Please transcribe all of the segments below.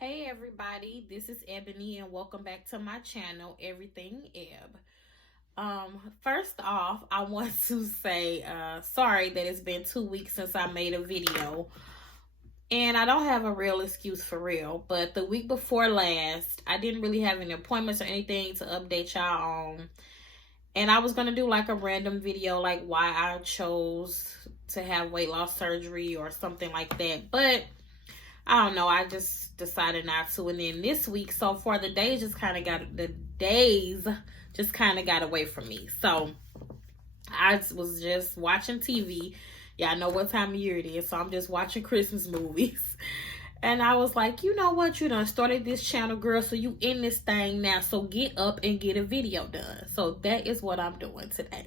Hey everybody, this is Ebony and welcome back to my channel, Everything Eb. First off, I want to say sorry that it's been 2 weeks since I made a video. And I don't have a real excuse for real, but the week before last, I didn't really have any appointments or anything to update y'all on. And I was going to do like a random video like why I chose to have weight loss surgery or something like that. But I don't know. I just decided not to. And then this week, so far, the days just kind of got away from me. So I was just watching TV. Yeah, I know what time of year it is. So I'm just watching Christmas movies. And I was like, you know what? You done started this channel, girl. So you in this thing now. So get up and get a video done. So that is what I'm doing today.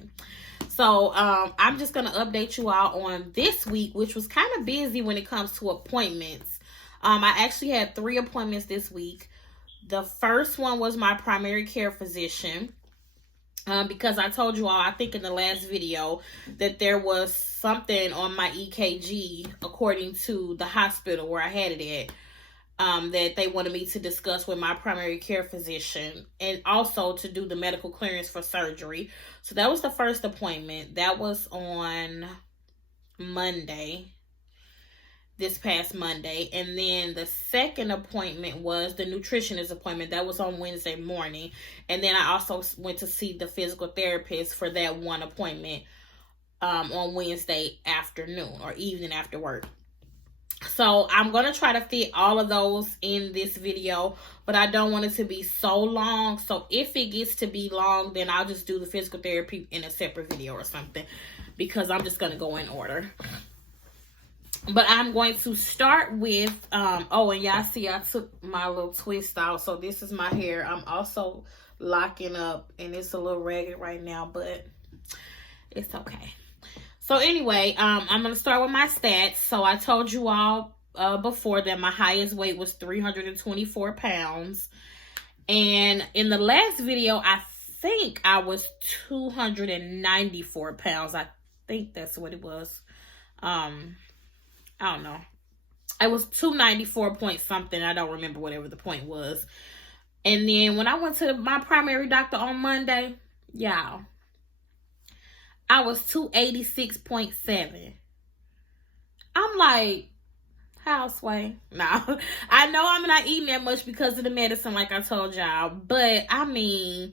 So I'm just going to update you all on this week, which was kind of busy when it comes to appointments. I actually had 3 appointments this week. The first one was my primary care physician. Because I told you all, I think in the last video, that there was something on my EKG, according to the hospital where I had it at, that they wanted me to discuss with my primary care physician, and also to do the medical clearance for surgery. So that was the first appointment. That was on Monday. This past Monday. And then the second appointment was the nutritionist appointment. That was on Wednesday morning. And then I also went to see the physical therapist for that one appointment on Wednesday afternoon or evening after work. So I'm going to try to fit all of those in this video, but I don't want it to be so long. So if it gets to be long, then I'll just do the physical therapy in a separate video or something, because I'm just going to go in order. But I'm going to start with, oh, and y'all see I took my little twist out. So this is my hair. I'm also locking up, and it's a little ragged right now, but it's okay. So anyway, I'm going to start with my stats. So I told you all before that my highest weight was 324 pounds. And in the last video, I think I was 294 pounds. I think that's what it was. I don't know. I was 294 point something. I don't remember whatever the point was. And then when I went to my primary doctor on Monday, y'all, I was 286.7. I'm like, houseway. No, I know I'm not eating that much because of the medicine, like I told y'all. But I mean,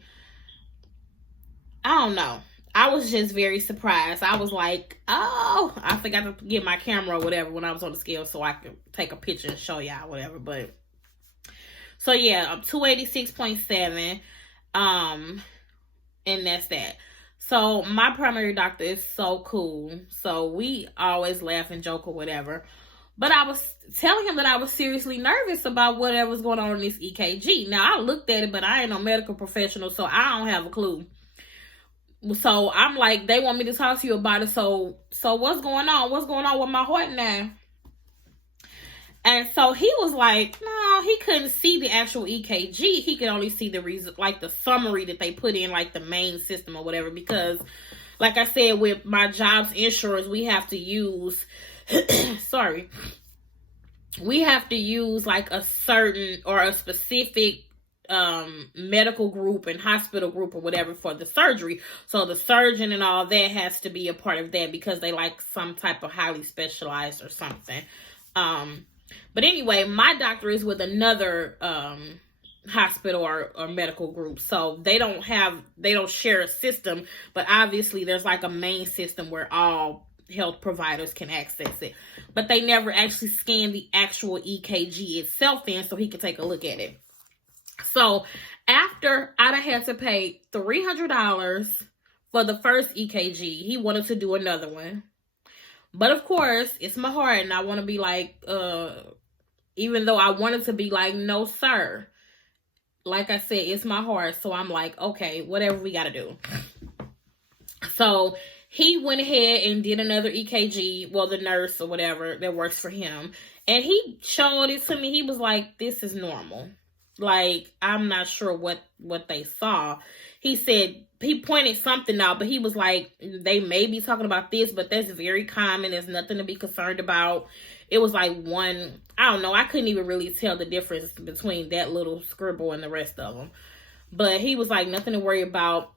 I don't know. I was just very surprised. I was like, oh, I forgot to get my camera or whatever when I was on the scale so I could take a picture and show y'all whatever. But so yeah, I'm 286.7. And that's that. So my primary doctor is so cool. So we always laugh and joke or whatever. But I was telling him that I was seriously nervous about whatever was going on in this EKG. Now I looked at it, but I ain't no medical professional, so I don't have a clue. So I'm like, they want me to talk to you about it. So what's going on? What's going on with my heart now? And so he was like, no, he couldn't see the actual EKG. He could only see the reason, like the summary that they put in, like the main system or whatever. Because, like I said, with my job's insurance, we have to use, sorry, we have to use like a certain or a specific medical group and hospital group or whatever for the surgery. So the surgeon and all that has to be a part of that because they like some type of highly specialized or something. But anyway, my doctor is with another hospital or medical group. So they don't share a system, but obviously there's like a main system where all health providers can access it. But they never actually scan the actual EKG itself in so he can take a look at it. So after I'd had to pay $300 for the first EKG, he wanted to do another one. But of course, it's my heart and I want to be like, even though I wanted to be like, no, sir. Like I said, it's my heart. So I'm like, okay, whatever we got to do. So he went ahead and did another EKG. Well, the nurse or whatever that works for him. And he showed it to me. He was like, this is normal. Like, I'm not sure what they saw. He said, he pointed something out, but he was like, they may be talking about this, but that's very common. There's nothing to be concerned about. It was like one, I don't know. I couldn't even really tell the difference between that little scribble and the rest of them. But he was like, nothing to worry about.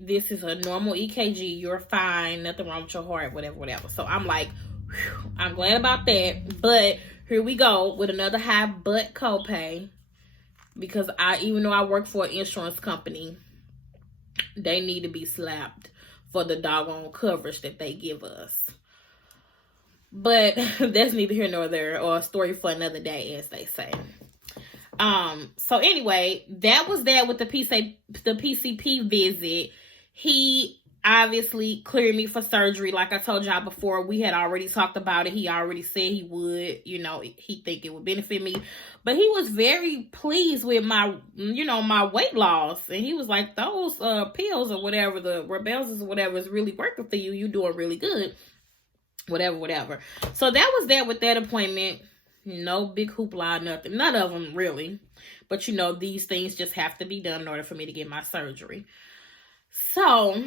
This is a normal EKG. You're fine. Nothing wrong with your heart, whatever. So I'm like, whew, I'm glad about that. But here we go with another high butt copay. Because even though I work for an insurance company, they need to be slapped for the doggone coverage that they give us. But that's neither here nor there, or a story for another day, as they say. So anyway, that was that with the PCP visit. He obviously cleared me for surgery. Like I told y'all before, we had already talked about it. He already said he would, he think it would benefit me. But he was very pleased with my, my weight loss. And he was like, those pills or whatever, the Rebels or whatever is really working for you. You doing really good. Whatever. So that was that with that appointment. No big hoopla, nothing. None of them really. But these things just have to be done in order for me to get my surgery. So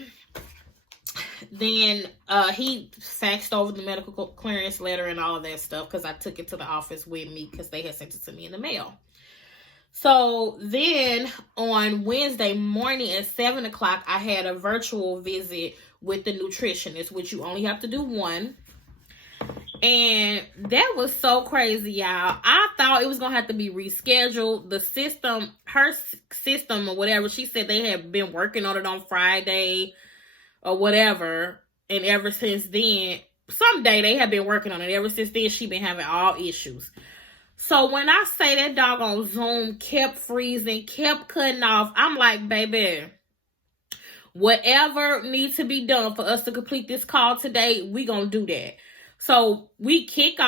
then he faxed over the medical clearance letter and all of that stuff, because I took it to the office with me because they had sent it to me in the mail. So then on Wednesday morning at 7 o'clock, I had a virtual visit with the nutritionist, which you only have to do one. And that was so crazy, y'all. I thought it was going to have to be rescheduled. The system, her system or whatever, she said they had been working on it on Friday or whatever. And ever since then, someday they have been working on it. Ever since then, she been having all issues. So when I say that doggone Zoom kept freezing, kept cutting off, I'm like, baby, whatever needs to be done for us to complete this call today, we going to do that. So we get kicked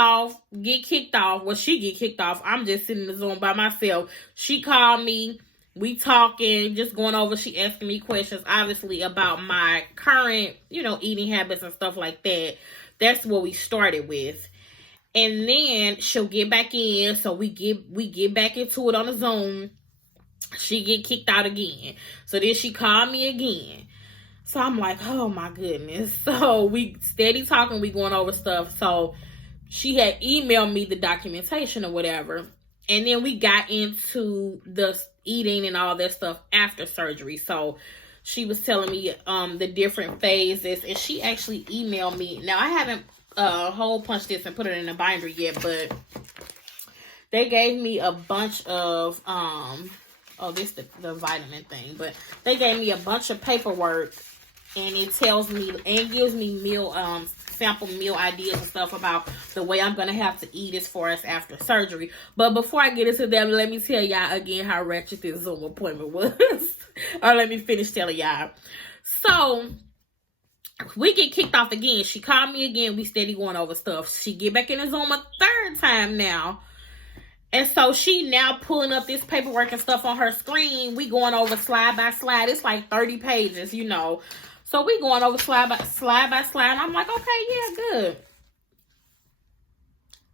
off. Well, she get kicked off. I'm just sitting in the Zoom by myself. She called me. We talking, just going over. She asking me questions, obviously, about my current, eating habits and stuff like that. That's what we started with. And then she'll get back in. So we get back into it on the Zoom. She get kicked out again. So then she called me again. So I'm like, oh my goodness. So we steady talking, we going over stuff. So she had emailed me the documentation or whatever. And then we got into the eating and all that stuff after surgery. So she was telling me the different phases. And she actually emailed me. Now I haven't hole punched this and put it in a binder yet. But they gave me a bunch of, this the vitamin thing. But they gave me a bunch of paperwork. And it tells me and gives me sample meal ideas and stuff about the way I'm going to have to eat as far as after surgery. But before I get into that, let me tell y'all again how wretched this Zoom appointment was. Or let me finish telling y'all. So, we get kicked off again. She called me again. We steady going over stuff. She get back in the Zoom a third time now. And so she now pulling up this paperwork and stuff on her screen. We going over slide by slide. It's like 30 pages, So we going over slide by slide. And I'm like, okay, yeah, good.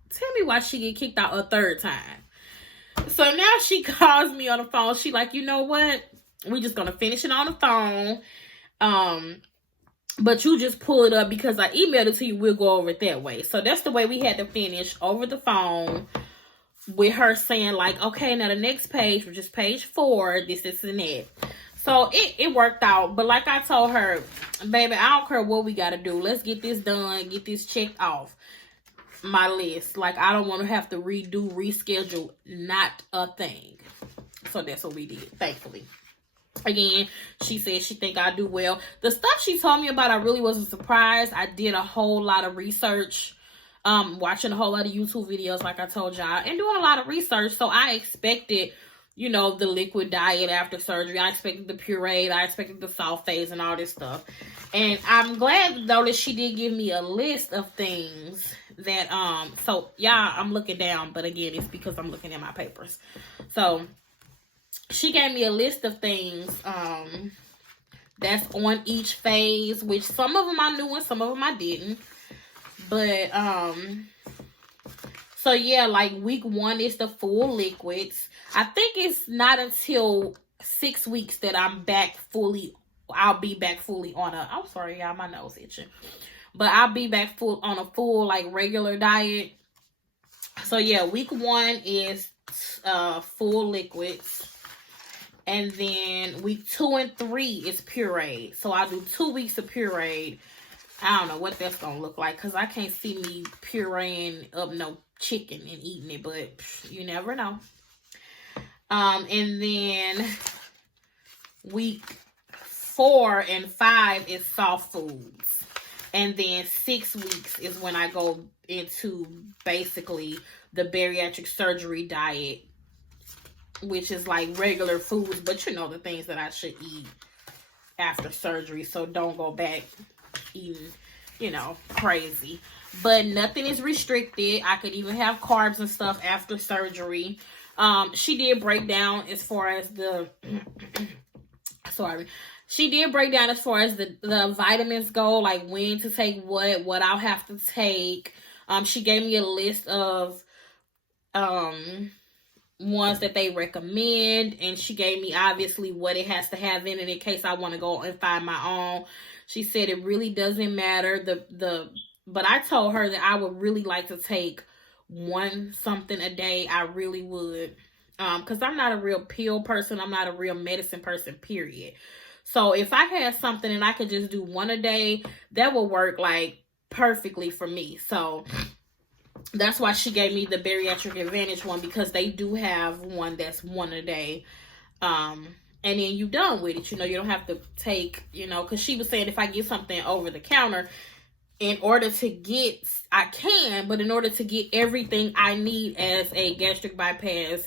Tell me why she get kicked out a third time. So now she calls me on the phone. She like, you know what? We just going to finish it on the phone. But you just pull it up because I emailed it to you. We'll go over it that way. So that's the way we had to finish over the phone. With her saying like, okay, now the next page, which is page 4, this and that. So it worked out. But like I told her, baby, I don't care what we got to do. Let's get this done. Get this checked off my list. Like, I don't want to have to reschedule, not a thing. So that's what we did, thankfully. Again, she said she think I do well. The stuff she told me about, I really wasn't surprised. I did a whole lot of research. Watching a whole lot of YouTube videos, like I told y'all, and doing a lot of research. So I expected, the liquid diet after surgery. I expected the pureed. I expected the soft phase and all this stuff. And I'm glad, though, that she did give me a list of things that, so, yeah, I'm looking down. But, again, it's because I'm looking at my papers. So, she gave me a list of things, that's on each phase, which some of them I knew and some of them I didn't. But, So yeah, like week 1 is the full liquids. I think it's not until 6 weeks that I'll be back fully on I'm sorry, y'all, my nose itching. But I'll be back on a full, like, regular diet. So yeah, week 1 is full liquids. And then week 2 and 3 is pureed. So I do 2 weeks of pureed. I don't know what that's going to look like, because I can't see me pureeing up no chicken and eating it, but you never know. And then week 4 and 5 is soft foods. And then 6 weeks is when I go into basically the bariatric surgery diet, which is like regular foods, but you know, the things that I should eat after surgery. So don't go back eating, you know, crazy. But nothing is restricted. I could even have carbs and stuff after surgery. She did break down as far as the she did break down as far as the vitamins go, like when to take what I'll have to take. She gave me a list of ones that they recommend, and she gave me obviously what it has to have in it in case I want to go and find my own. She said it really doesn't matter but I told her that I would really like to take one something a day. I really would, because I'm not a real pill person. I'm not a real medicine person, period. So if I had something and I could just do one a day, that would work like perfectly for me. So that's why she gave me the Bariatric Advantage one, because they do have one that's one a day. And then you done with it. You know, you don't have to take, you know, because she was saying if I get something over the counter, in order to get, I can, but in order to get everything I need as a gastric bypass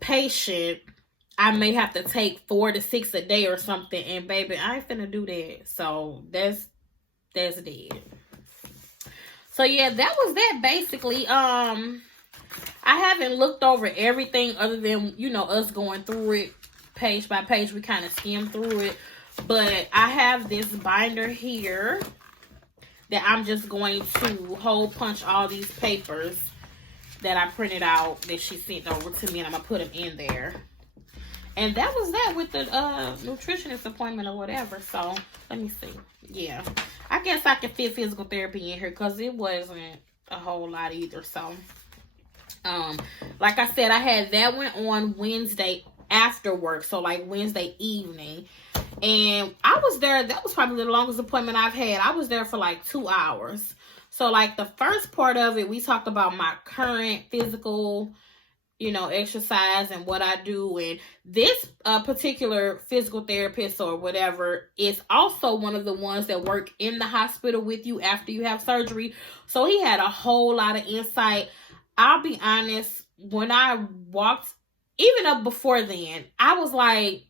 patient, I may have to take 4 to 6 a day or something. And baby, I ain't finna do that. So that's dead. So yeah, that was that basically. I haven't looked over everything other than, you know, us going through it page by page. We kind of skimmed through it. But I have this binder here that I'm just going to hole punch all these papers that I printed out that she sent over to me, and I'm going to put them in there. And that was that with the nutritionist appointment or whatever. So, let me see. Yeah. I guess I can fit physical therapy in here because it wasn't a whole lot either. So, like I said, I had that one on Wednesday after work. So, like Wednesday evening. And I was there. That was probably the longest appointment I've had. I was there for like 2 hours. So, like, the first part of it, we talked about my current physical, you know, exercise and what I do. And this particular physical therapist or whatever is also one of the ones that work in the hospital with you after you have surgery. So he had a whole lot of insight. I'll be honest, when I walked, even up before then, I was like,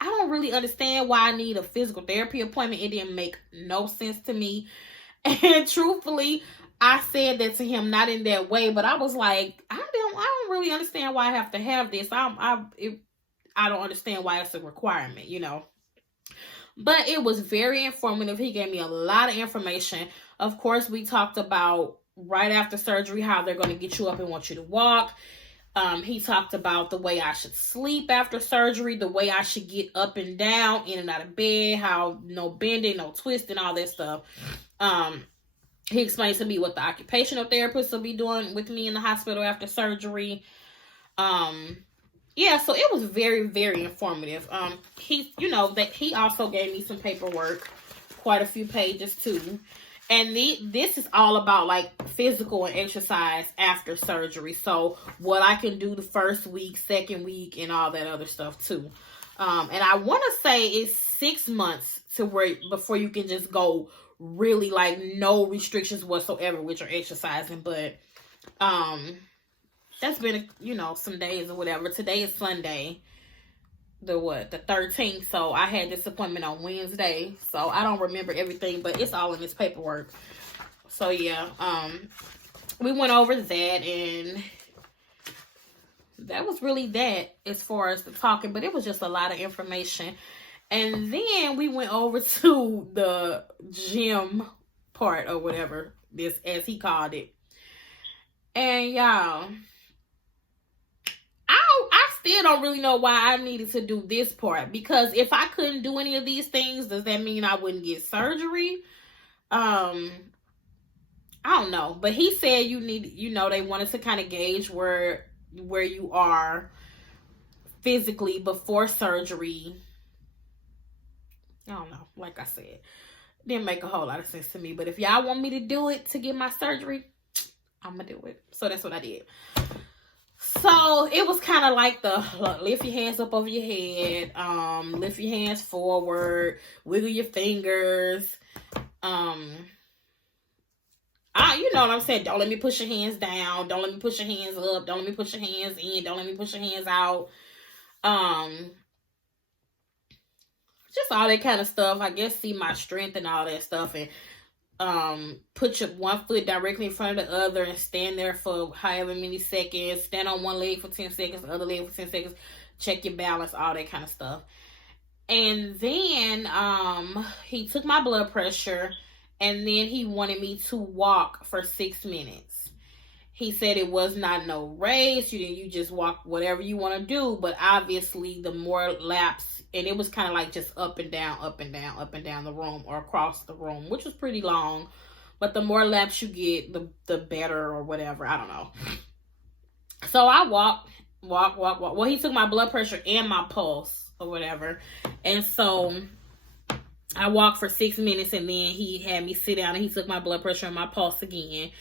I don't really understand why I need a physical therapy appointment. It didn't make no sense to me. And truthfully, I said that to him, not in that way, but I was like, I don't really understand why I have to have this. I don't understand why it's a requirement, you know. But it was very informative. He gave me a lot of information. Of course, we talked about right after surgery, how they're going to get you up and want you to walk. He talked about the way I should sleep after surgery, the way I should get up and down, in and out of bed, how no bending, no twisting, all that stuff. He explained to me what the occupational therapist will be doing with me in the hospital after surgery. Yeah, so it was very, very informative. He also gave me some paperwork, quite a few pages too. And this is all about like physical and exercise after surgery. So what I can do the first week, second week, and all that other stuff too. And I want to say it's 6 months before you can just go really like no restrictions whatsoever with your exercising. But that's been some days or whatever. Today is Sunday, the 13th. So I had this appointment on Wednesday, so I don't remember everything, but it's all in this paperwork. So yeah, we went over that, and that was really that as far as the talking, but it was just a lot of information. And then we went over to the gym part or whatever, this as he called it. And y'all, I still don't really know why I needed to do this part, because if I couldn't do any of these things, does that mean I wouldn't get surgery? I don't know, but he said you need, they wanted to kind of gauge where you are physically before surgery. I don't know. Like I said, didn't make a whole lot of sense to me. But if y'all want me to do it to get my surgery, I'm gonna do it. So that's what I did. So it was kind of like the lift your hands up over your head, lift your hands forward, wiggle your fingers. You know what I'm saying? Don't let me push your hands down. Don't let me push your hands up. Don't let me push your hands in. Don't let me push your hands out. Just all that kind of stuff. I guess see my strength and all that stuff. And put your one foot directly in front of the other and stand there for however many seconds. Stand on one leg for 10 seconds, the other leg for 10 seconds. Check your balance, all that kind of stuff. And then he took my blood pressure, and then he wanted me to walk for 6 minutes. He said it was not no race. You just walk whatever you want to do. But obviously, the more laps, and it was kind of like just up and down, up and down, up and down the room or across the room, which was pretty long. But the more laps you get, the better or whatever. I don't know. So I walk. Well, he took my blood pressure and my pulse or whatever. And so I walked for 6 minutes, and then he had me sit down, and he took my blood pressure and my pulse again.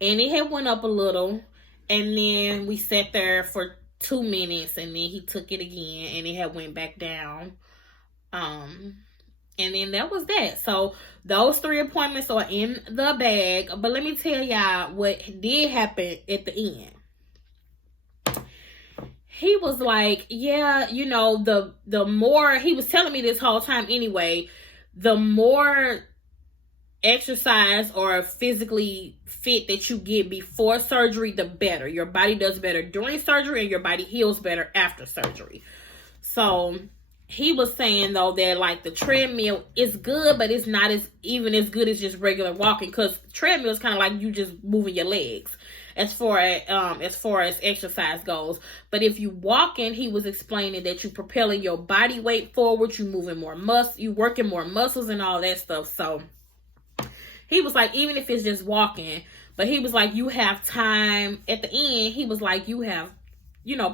And it had went up a little, and then we sat there for 2 minutes, and then he took it again, and it had went back down. And then that was that. So those 3 appointments are in the bag. But let me tell y'all what did happen at the end. He was like, yeah, the more, he was telling me this whole time anyway, the more exercise or physically fit that you get before surgery, the better. Your body does better during surgery, and your body heals better after surgery. So he was saying though that like the treadmill is good, but it's not as good as just regular walking, because treadmill is kind of like you just moving your legs as far as exercise goes. But if you walking, he was explaining that you propelling your body weight forward, you moving more you working more muscles and all that stuff. So he was like, even if it's just walking, but he was like, you have time at the end. He was like, you have,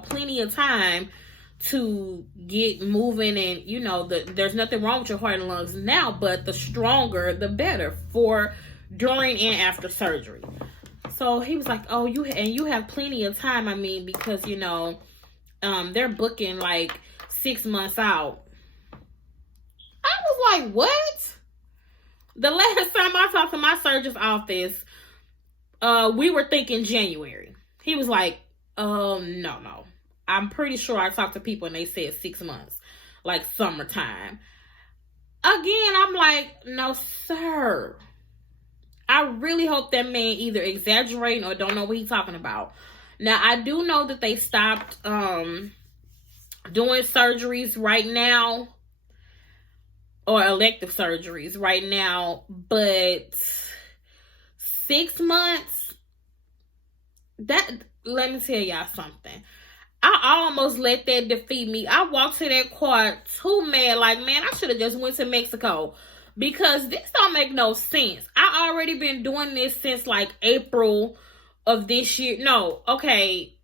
plenty of time to get moving, and there's nothing wrong with your heart and lungs now, but the stronger, the better for during and after surgery. So he was like, oh, you have plenty of time. I mean, because, they're booking like 6 months out. I was like, what? The last time I talked to my surgeon's office, we were thinking January. He was like, no. I'm pretty sure I talked to people and they said 6 months, like summertime. Again, I'm like, no, sir. I really hope that man either exaggerating or don't know what he's talking about. Now, I do know that they stopped doing surgeries right now, or elective surgeries right now, but 6 months, let me tell y'all something. I almost let that defeat me. I walked to that car too mad, like, man, I should have just went to Mexico, because this don't make no sense. I already been doing this since like April of this year. No, okay,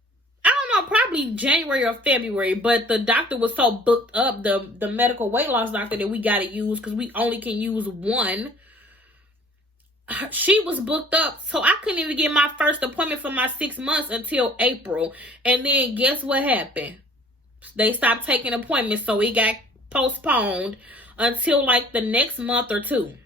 I don't know, probably January or February, but the doctor was so booked up, the medical weight loss doctor that we got to use, because we only can use one. She was booked up, so I couldn't even get my first appointment for my 6 months until April. And then guess what happened? They stopped taking appointments, so it got postponed until like the next month or two.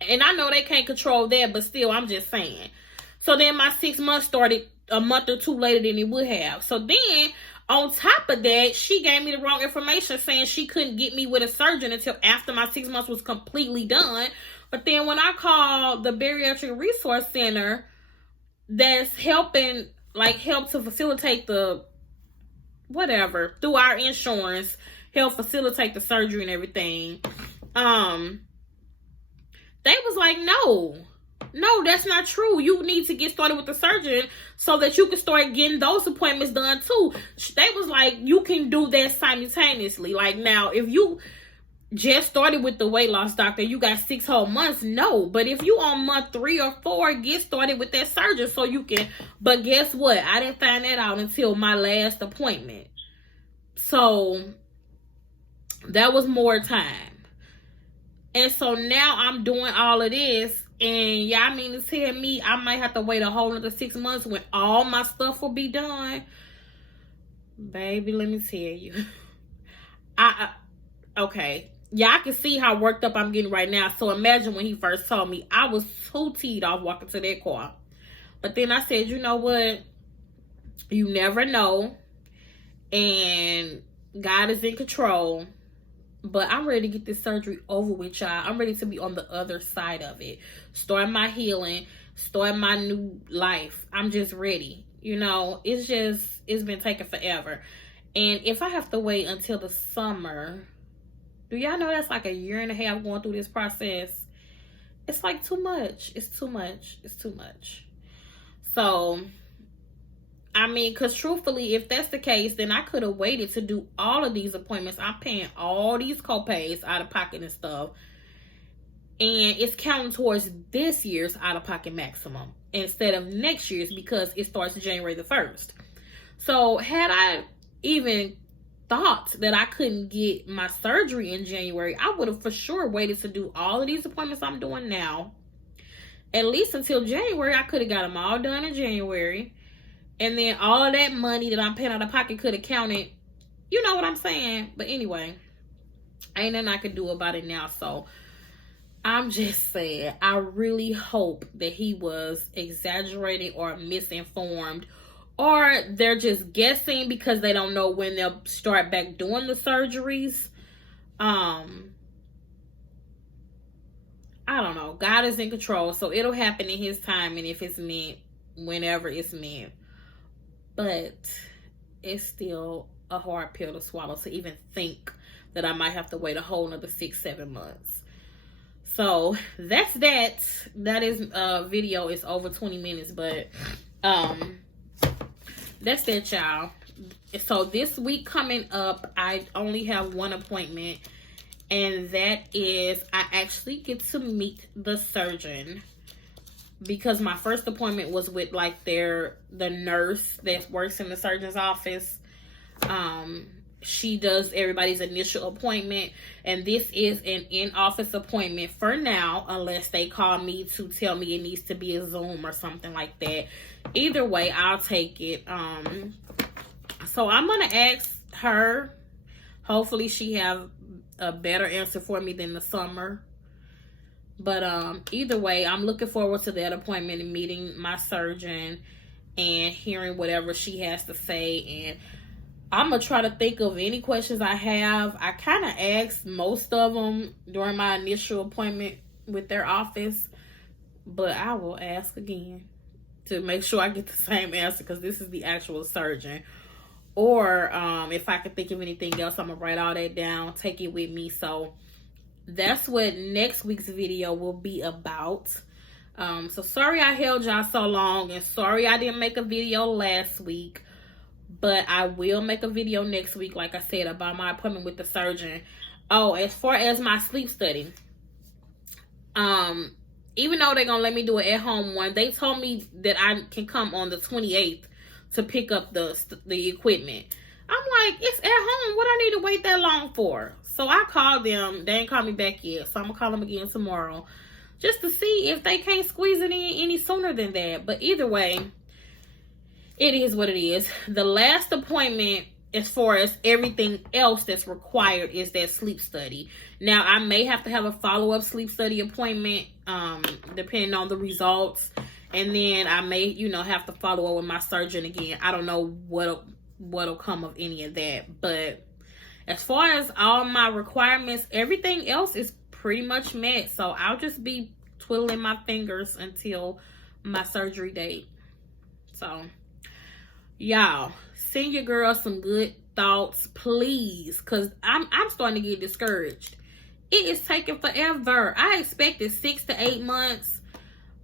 And I know they can't control that, but still, I'm just saying. So then my 6 months started a month or two later than it would have. So then, on top of that, she gave me the wrong information, saying she couldn't get me with a surgeon until after my 6 months was completely done. But then when I called the Bariatric Resource Center that's help to facilitate the whatever through our insurance, help facilitate the surgery and everything, they was like, no, No, that's not true. You need to get started with the surgeon so that you can start getting those appointments done too. They was like, you can do that simultaneously. Like, now, if you just started with the weight loss doctor, you got 6 whole months, no. But if you on month 3 or 4, get started with that surgeon so you can. But guess what? I didn't find that out until my last appointment. So that was more time. And so now I'm doing all of this, and y'all mean to tell me I might have to wait a whole another 6 months when all my stuff will be done? Baby, let me tell you. Okay. Y'all can see how worked up I'm getting right now. So imagine when he first told me, I was too teed off walking to that car. But then I said, you know what? You never know. And God is in control. But I'm ready to get this surgery over with, y'all. I'm ready to be on the other side of it. Start my healing. Start my new life. I'm just ready. You know, it's been taking forever. And if I have to wait until the summer, do y'all know that's like a year and a half going through this process? It's like too much. It's too much. It's too much. So, I mean, because truthfully, if that's the case, then I could have waited to do all of these appointments. I'm paying all these co-pays out of pocket and stuff. And it's counting towards this year's out of pocket maximum instead of next year's, because it starts January the 1st. So had I even thought that I couldn't get my surgery in January, I would have for sure waited to do all of these appointments I'm doing now. At least until January, I could have got them all done in January. And then all of that money that I'm paying out of pocket could have counted. You know what I'm saying? But anyway, ain't nothing I could do about it now. So I'm just saying, I really hope that he was exaggerating or misinformed, or they're just guessing because they don't know when they'll start back doing the surgeries. I don't know. God is in control, so it'll happen in his time, and if it's meant, whenever it's meant. But it's still a hard pill to swallow to even think that I might have to wait a whole another 6-7 months. So that's that. That is video is over 20 minutes, but that's that, y'all. So this week coming up, I only have one appointment, and that is I actually get to meet the surgeon, because my first appointment was with like the nurse that works in the surgeon's office. She does everybody's initial appointment, and this is an in-office appointment for now, unless they call me to tell me it needs to be a Zoom or something like that. Either way, I'll take it. So I'm gonna ask her. Hopefully she have a better answer for me than the summer. But either way, I'm looking forward to that appointment and meeting my surgeon and hearing whatever she has to say. And I'm going to try to think of any questions I have. I kind of asked most of them during my initial appointment with their office, but I will ask again to make sure I get the same answer, because this is the actual surgeon. Or if I can think of anything else, I'm going to write all that down, take it with me. So that's what next week's video will be about. So sorry I held y'all so long, and sorry I didn't make a video last week, but I will make a video next week, like I said, about my appointment with the surgeon. Oh, as far as my sleep study, even though they're gonna let me do an at-home one, they told me that I can come on the 28th to pick up the equipment. I'm like, it's at home. What I need to wait that long for? So I called them. They ain't called me back yet. So I'm gonna call them again tomorrow, just to see if they can't squeeze it in any sooner than that. But either way, it is what it is. The last appointment, as far as everything else that's required, is that sleep study. Now, I may have to have a follow-up sleep study appointment, depending on the results. And then I may, have to follow up with my surgeon again. I don't know what'll come of any of that. But as far as all my requirements, everything else is pretty much met. So I'll just be twiddling my fingers until my surgery date. So, y'all, send your girl some good thoughts, please, because I'm starting to get discouraged. It is taking forever. I expected 6 to 8 months,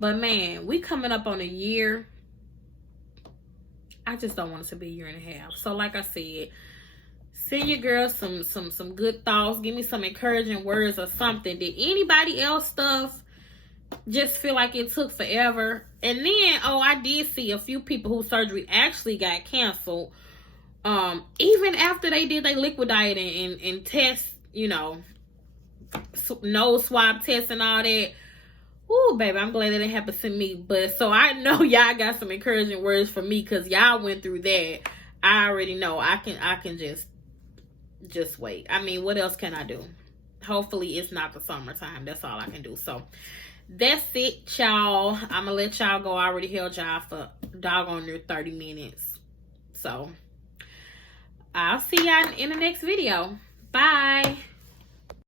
But man, we coming up on a year. I just don't want it to be a year and a half. So like I said, send your girl some good thoughts. Give me some encouraging words or something. Did anybody else stuff just feel like it took forever? And then, I did see a few people whose surgery actually got canceled. Even after they did their liquid diet and test, nose swab tests and all that. Ooh, baby, I'm glad that didn't happen to me. But so I know y'all got some encouraging words for me, because y'all went through that. I already know. I can just wait. I mean, what else can I do? Hopefully it's not the summertime. That's all I can do. So that's it, y'all. I'm gonna let y'all go. I already held y'all for doggone near 30 minutes. So I'll see y'all in the next video. Bye.